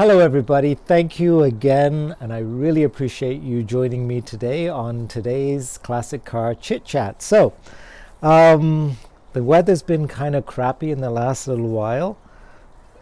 Hello everybody, thank you again, and I really appreciate you joining me today on today's classic car chit chat. So the weather's been kind of crappy in the last little while,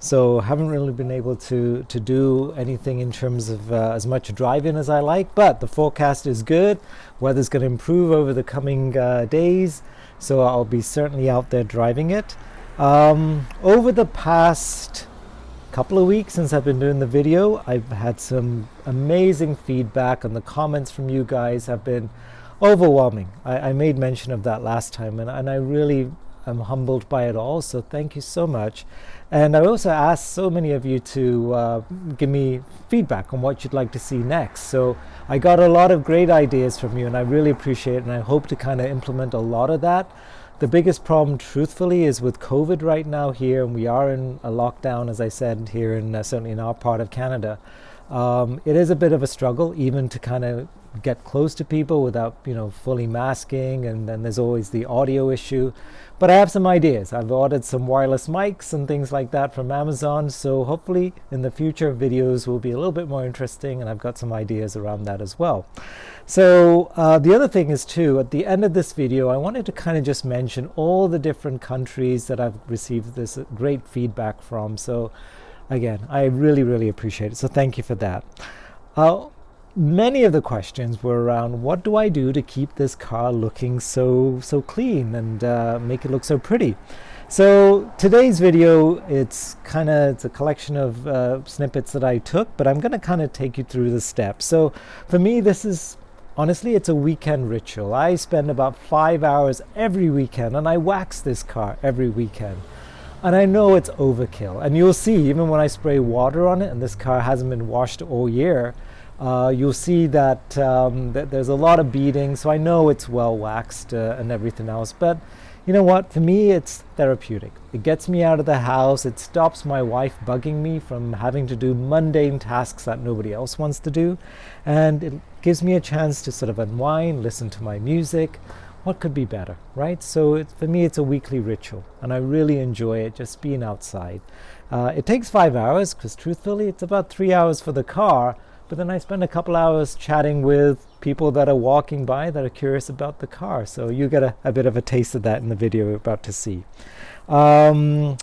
so haven't really been able to do anything in terms of as much driving as I like, but the forecast is good. Weather's going to improve over the coming days, so I'll be certainly out there driving it. Over the past couple of weeks since I've been doing the video, I've had some amazing feedback, and the comments from you guys have been overwhelming. I made mention of that last time, and I really am humbled by it all, so thank you so much. And I also asked so many of you to give me feedback on what you'd like to see next, so I got a lot of great ideas from you, and I really appreciate it, and I hope to kind of implement a lot of that. The biggest problem, truthfully, is with COVID right now here, and we are in a lockdown, as I said, here in certainly in our part of Canada. It is a bit of a struggle even to kind of get close to people without, fully masking, and then there's always the audio issue. But I have some ideas. I've ordered some wireless mics and things like that from Amazon, so hopefully in the future videos will be a little bit more interesting, and I've got some ideas around that as well. So the other thing is too, at the end of this video, I wanted to kind of just mention all the different countries that I've received this great feedback from. So again, I really appreciate it. So thank you for that. Many of the questions were around, what do I do to keep this car looking so clean and make it look so pretty? So today's video, it's a collection of snippets that I took, but I'm going to kind of take you through the steps. So for me, this is honestly, it's a weekend ritual. I spend about 5 hours every weekend, and I wax this car every weekend. And I know it's overkill, and you'll see even when I spray water on it, and this car hasn't been washed all year, you'll see that, that there's a lot of beading, so I know it's well waxed and everything else. But you know what? For me, it's therapeutic. It gets me out of the house. It stops my wife bugging me from having to do mundane tasks that nobody else wants to do. And it gives me a chance to sort of unwind, listen to my music. What could be better, right? So for me, it's a weekly ritual, and I really enjoy it, just being outside. It takes 5 hours, because truthfully, it's about 3 hours for the car. But then I spend a couple hours chatting with people that are walking by that are curious about the car. So you get a bit of a taste of that in the video you're about to see. One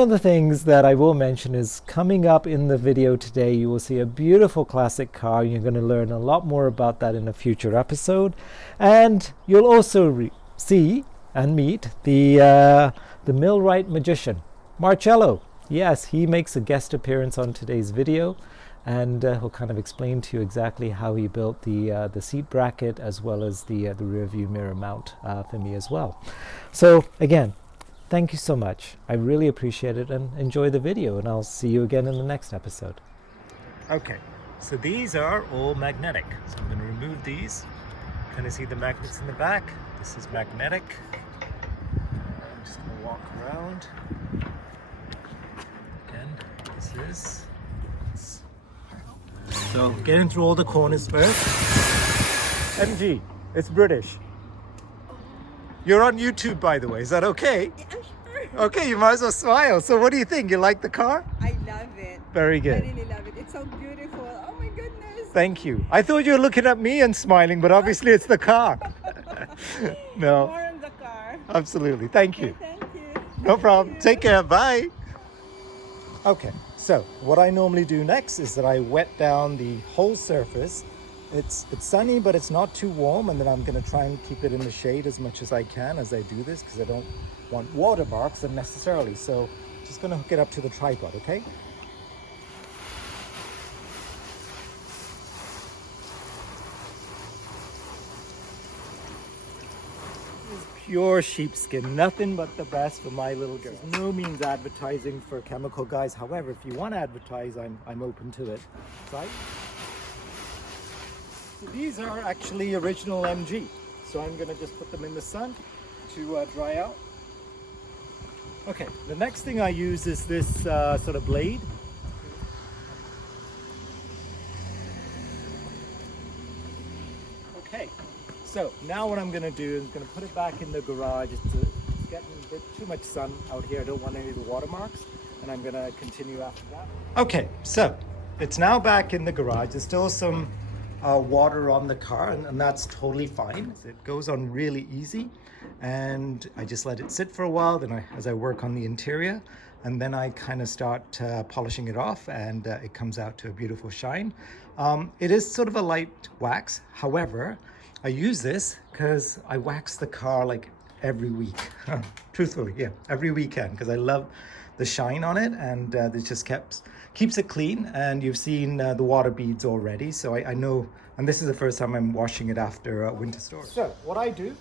of the things that I will mention is coming up in the video today, you will see a beautiful classic car. You're going to learn a lot more about that in a future episode. And you'll also see and meet the millwright magician, Marcello. Yes, he makes a guest appearance on today's video. And he'll kind of explain to you exactly how he built the seat bracket as well as the rear view mirror mount for me as well. So again, thank you so much. I really appreciate it, and enjoy the video, and I'll see you again in the next episode. Okay, so these are all magnetic. So I'm going to remove these. Kind of see the magnets in the back. This is magnetic. I'm just going to walk around. Again, this is... So getting through all the corners first. MG, it's British. You're on YouTube, by the way. Is that okay? Yeah, sure. Okay, you might as well smile. So what do you think? You like the car? I love it. Very good. I really love it. It's so beautiful. Oh my goodness. Thank you. I thought you were looking at me and smiling, but obviously it's the car. No. More on the car. Absolutely. Thank you. Thank you. No problem. Take care. Bye. Okay. So what I normally do next is that I wet down the whole surface. It's sunny, but it's not too warm, and then I'm going to try and keep it in the shade as much as I can as I do this, because I don't want water marks unnecessarily. So just going to hook it up to the tripod, okay? Pure sheepskin, nothing but the best for my little girl. No means advertising for chemical guys. However, if you want to advertise, I'm open to it. Right? So these are actually original MG. So I'm going to just put them in the sun to dry out. Okay, the next thing I use is this sort of blade. Okay. So now what I'm going to do is I'm going to put it back in the garage. It's getting a bit too much sun out here. I don't want any of the watermarks. and I'm gonna continue after that. Okay, so it's now back in the garage. There's still some water on the car, and that's totally fine. It goes on really easy, and I just let it sit for a while. Then as I work on the interior, and then I kind of start polishing it off, and it comes out to a beautiful shine. It is sort of a light wax. However, I use this because I wax the car like every week. Truthfully, yeah, every weekend, because I love the shine on it, and it just keeps it clean. And you've seen the water beads already, so I know. And this is the first time I'm washing it after winter storage. So what I do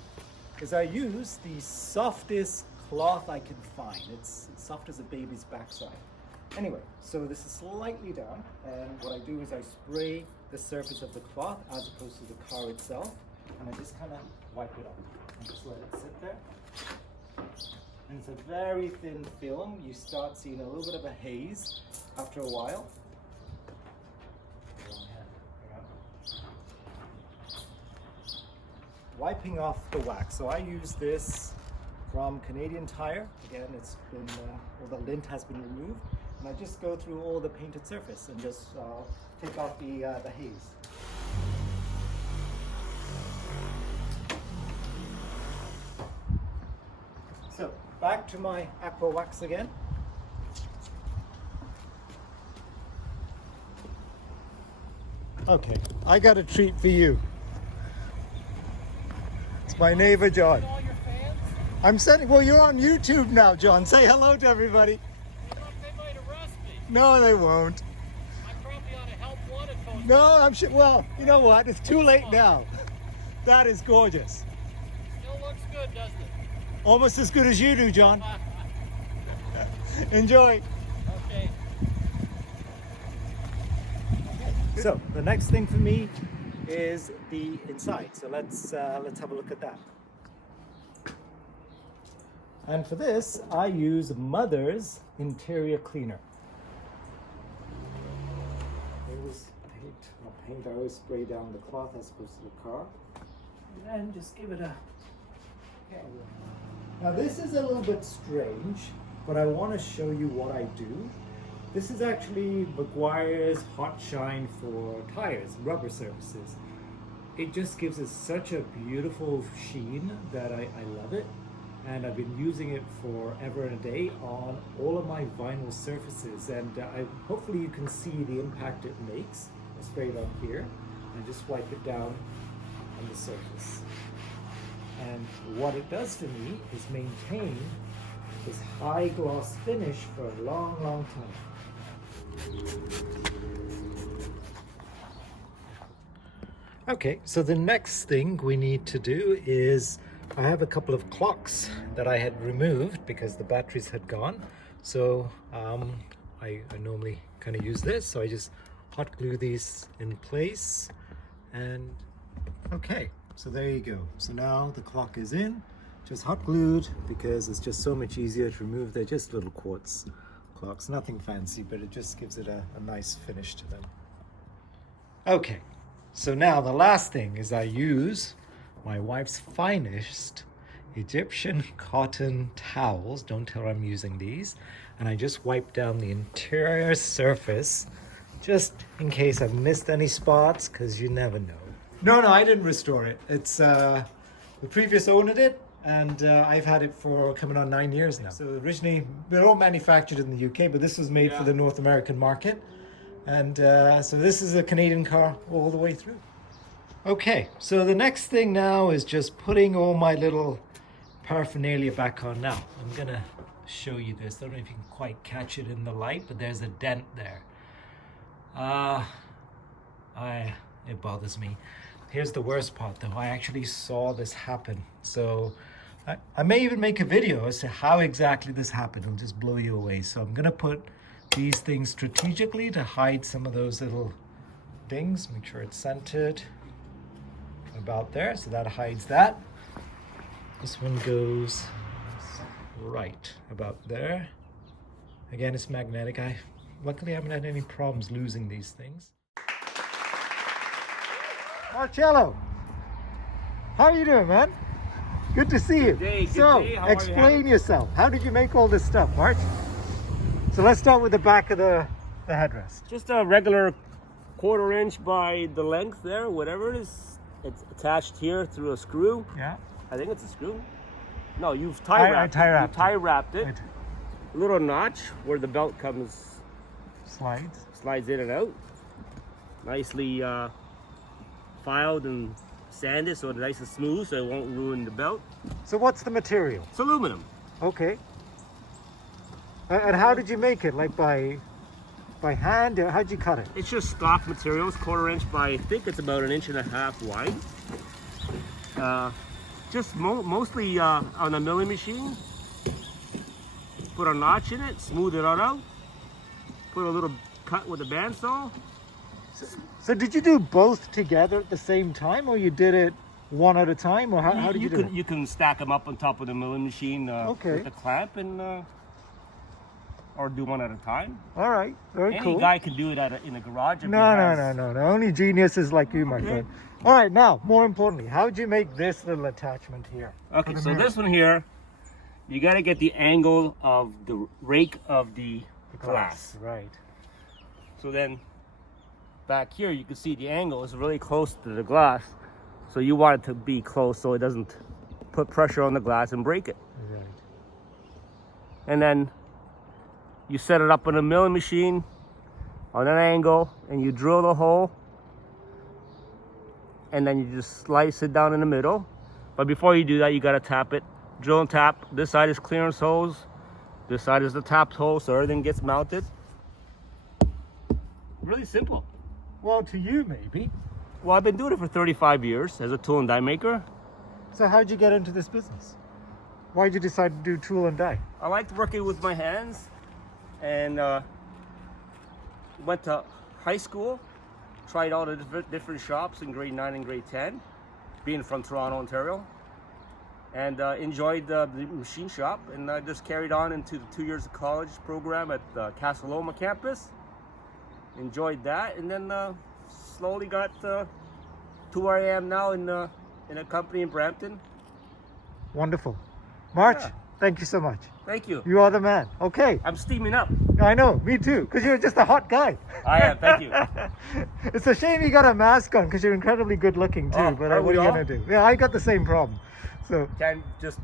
is I use the softest cloth I can find. It's soft as a baby's backside. Anyway, so this is slightly down, and what I do is I spray the surface of the cloth as opposed to the car itself, and I just kind of wipe it off and just let it sit there. And it's a very thin film. You start seeing a little bit of a haze after a while. Wiping off the wax. So I use this from Canadian Tire. Again, it's been, all the lint has been removed. And I just go through all the painted surface and just take off the haze. So back to my aqua wax again. Okay, I got a treat for you. It's my neighbor John. All your fans? I'm sending. Well, you're on YouTube now, John. Say hello to everybody. They might arrest me. No, they won't. I probably ought to help wanted post. No, I'm sure. Well, you know what? It's too late now. That is gorgeous. Still looks good, doesn't it? Almost as good as you do, John. Enjoy. Okay. So the next thing for me is the inside. So let's have a look at that. And for this, I use Mother's interior cleaner. I always paint. I always spray down the cloth as opposed to the car, and then just give it a. Okay. Now this is a little bit strange, but I want to show you what I do. This is actually Meguiar's Hot Shine for tires, rubber surfaces. It just gives it such a beautiful sheen that I love it. And I've been using it forever and a day on all of my vinyl surfaces. And hopefully you can see the impact it makes. I spray it on here and just wipe it down on the surface. And what it does for me is maintain this high gloss finish for a long, long time. Okay, so the next thing we need to do is, I have a couple of clocks that I had removed because the batteries had gone. So I normally kind of use this. So I just hot glue these in place, and okay, so there you go. So now the clock is in, just hot glued, because it's just so much easier to remove. They're just little quartz clocks, nothing fancy, but it just gives it a nice finish to them. Okay, so now the last thing is I use my wife's finest Egyptian cotton towels. Don't tell her I'm using these. And I just wipe down the interior surface just in case I've missed any spots, because you never know. No, I didn't restore it. It's the previous owner did, and I've had it for coming on 9 years now. So originally, they're all manufactured in the UK, but this was made for the North American market. And so this is a Canadian car all the way through. Okay, so the next thing now is just putting all my little paraphernalia back on now. I'm gonna show you this. I don't know if you can quite catch it in the light, but there's a dent there. It bothers me. Here's the worst part though. I actually saw this happen. So I may even make a video as to how exactly this happened. It'll just blow you away. So I'm gonna put these things strategically to hide some of those little dings. Make sure it's centered about there, so that hides that. This one goes right about there. Again, it's magnetic. Luckily I haven't had any problems losing these things. Marcello, how are you doing, man? Good to see you. Good day, so, how explain yourself. How did you make all this stuff, March? So let's start with the back of the headrest. Just a regular 1/4 inch by the length there, whatever it is. It's attached here through a screw. Yeah. I think it's a screw. No, you've tie wrapped it. You tie wrapped it. Right. Little notch where the belt comes, Slides. in and out. Nicely filed and sanded so it's nice and smooth so it won't ruin the belt. So what's the material? It's aluminum. Okay. And how did you make it? Like by hand? Or how'd you cut it? It's just stock materials, 1/4 inch by, I think it's about 1.5 inches wide. Just mostly on a milling machine. Put a notch in it, smooth it out. Put a little cut with a bandsaw. So did you do both together at the same time, or you did it one at a time, or how did you do it? You can stack them up on top of the milling machine Okay. with the clamp and or do one at a time. All right, very Any cool. guy can do it in a garage. if he No. has- Only geniuses like you, my Okay. friend. All right, now, more importantly, how did you make this little attachment here? Okay, for the so mirror? this one here, you got to get the angle of the rake of the glass. Right. So then back here you can see the angle is really close to the glass. So you want it to be close so it doesn't put pressure on the glass and break it. Right. And then you set it up on a milling machine on an angle and you drill the hole. And then you just slice it down in the middle. But before you do that, you got to tap it. Drill and tap. This side is clearance holes. This side is the tapped hole so everything gets mounted. Really simple. Well, to you, maybe. Well, I've been doing it for 35 years as a tool and die maker. So how'd you get into this business? Why'd you decide to do tool and die? I liked working with my hands and went to high school, tried all the different shops in grade 9 and grade 10, being from Toronto, Ontario, and enjoyed the machine shop, and I just carried on into the 2 years of college program at the Casa Loma campus. Enjoyed that, and then slowly got to where I am now in a company in Brampton. Wonderful. March, Yeah. thank you so much. Thank you. You are the man. Okay. I'm steaming up. I know, me too, because you're just a hot guy. I am, thank you. It's a shame you got a mask on because you're incredibly good looking too, Oh, but are what we are you all? going to do? Yeah, I got the same problem. So, Can just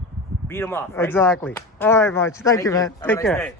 beat them off. Right? exactly. All right, March. Thank you, man. Have a Take nice care. day.